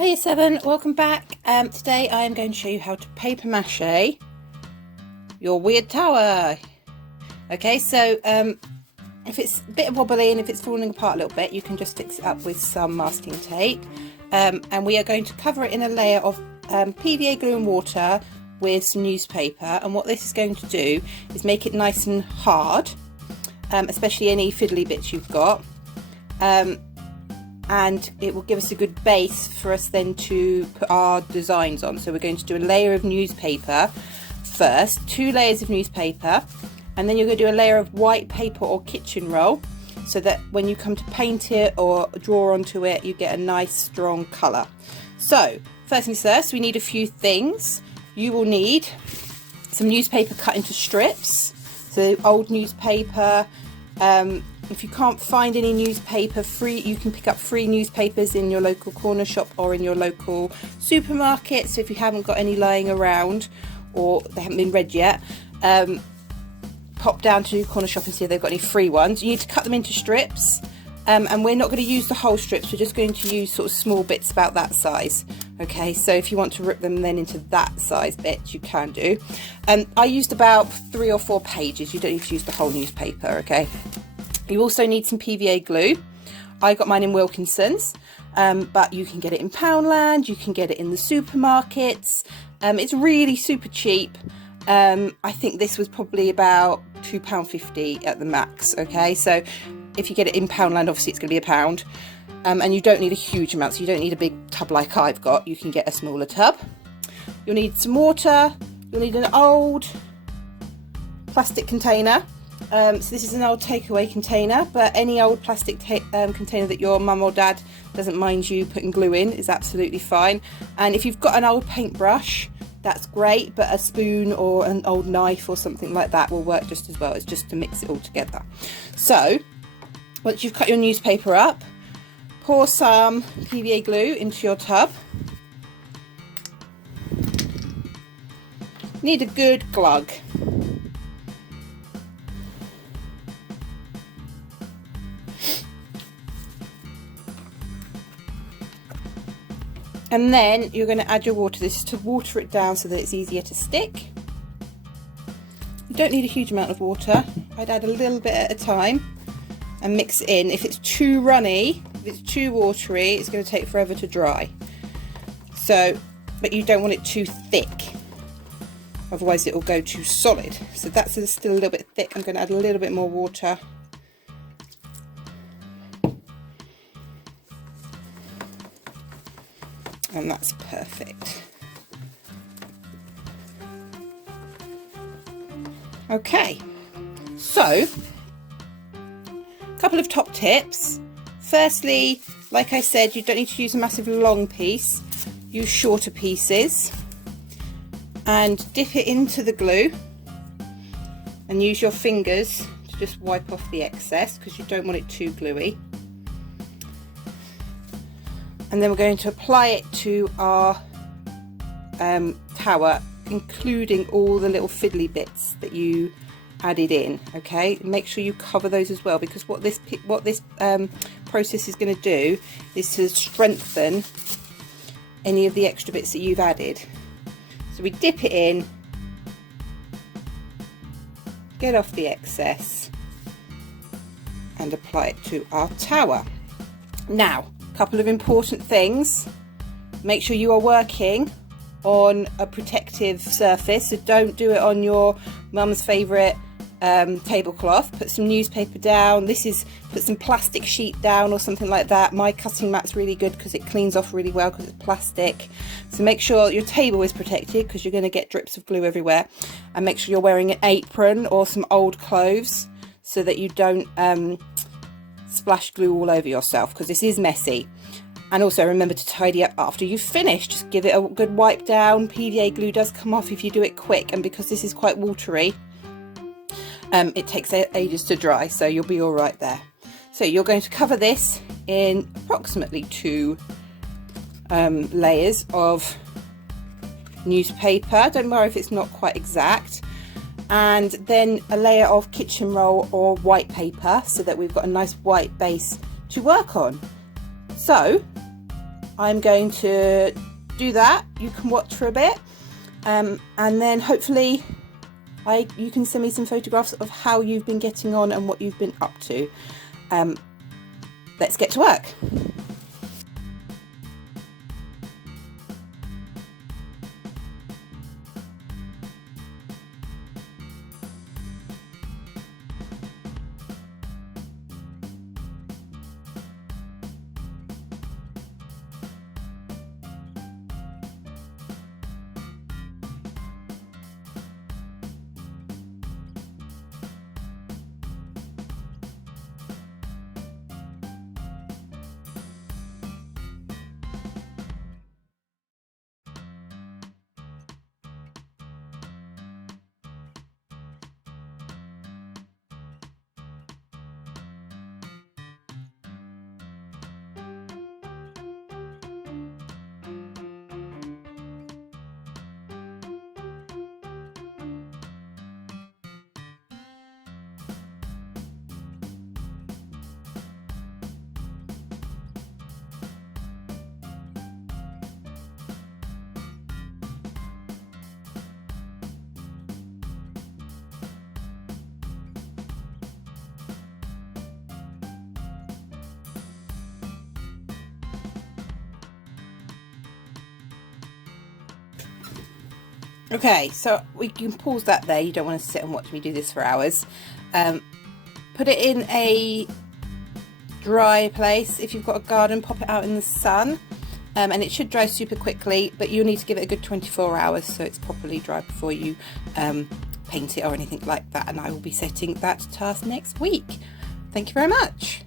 Hiya Seven, welcome back. Today I am going to show you how to paper mache your weird tower. Okay, so if it's a bit wobbly and if it's falling apart a little bit, you can just fix it up with some masking tape. And we are going to cover it in a layer of PVA glue and water with some newspaper. And what this is going to do is make it nice and hard, especially any fiddly bits you've got. And it will give us a good base for us then to put our designs on. So we're going to do a layer of newspaper first, 2 layers of newspaper, and then you're going to do a layer of white paper or kitchen roll, so that when you come to paint it or draw onto it, you get a nice strong colour. So first things first, we need a few things. You will need some newspaper cut into strips, so old newspaper. If you can't find any newspaper, you can pick up free newspapers in your local corner shop or in your local supermarket. So if you haven't got any lying around or they haven't been read yet, pop down to your corner shop and see if they've got any free ones. You need to cut them into strips, and we're not going to use the whole strips, we're just going to use sort of small bits about that size. Okay, so if you want to rip them then into that size bit, you can do. I used about 3 or 4 pages, you don't need to use the whole newspaper, okay? You also need some PVA glue. I got mine in Wilkinson's, but you can get it in Poundland, you can get it in the supermarkets. It's really super cheap. I think this was probably about £2.50 at the max, okay? So if you get it in Poundland, obviously it's going to be £1. And you don't need a huge amount, so you don't need a big tub like I've got. You can get a smaller tub. You'll need some water. You'll need an old plastic container. So this is an old takeaway container, but any old plastic container that your mum or dad doesn't mind you putting glue in is absolutely fine. And if you've got an old paintbrush, that's great, but a spoon or an old knife or something like that will work just as well. It's just to mix it all together. So once you've cut your newspaper up, pour some PVA glue into your tub. Need a good glug. And then you're going to add your water. This is to water it down so that it's easier to stick. You don't need a huge amount of water. I'd add a little bit at a time and mix it in. If it's too runny, if it's too watery, it's going to take forever to dry. So, but you don't want it too thick, otherwise it will go too solid. So that's still a little bit thick. I'm going to add a little bit more water. And that's perfect. Okay, so a couple of top tips. Firstly, like I said, you don't need to use a massive long piece. Use shorter pieces and dip it into the glue and use your fingers to just wipe off the excess because you don't want it too gluey. And then we're going to apply it to our tower, including all the little fiddly bits that you added in. Okay, make sure you cover those as well, because what this process is going to do is to strengthen any of the extra bits that you've added. So we dip it in, get off the excess, and apply it to our tower. Now, couple of important things. Make sure you are working on a protective surface, so don't do it on your mum's favourite tablecloth. Put some newspaper down. Put some plastic sheet down or something like that. My cutting mat's really good because it cleans off really well because it's plastic. So make sure your table is protected because you're going to get drips of glue everywhere, and make sure you're wearing an apron or some old clothes so that you don't splash glue all over yourself, because this is messy. And also remember to tidy up after you've finished. Just give it a good wipe down. PVA glue does come off if you do it quick, and because this is quite watery, it takes ages to dry, so you'll be all right there. So you're going to cover this in approximately 2 layers of newspaper. Don't worry if it's not quite exact. And then a layer of kitchen roll or white paper, so that we've got a nice white base to work on. So I'm going to do that. You can watch for a bit, and then hopefully you can send me some photographs of how you've been getting on and what you've been up to. Let's get to work. Okay, so we can pause that there. You don't want to sit and watch me do this for hours. Put it in a dry place. If you've got a garden, pop it out in the sun, and it should dry super quickly, but you'll need to give it a good 24 hours so it's properly dry before you paint it or anything like that, and I will be setting that task next week. Thank you very much.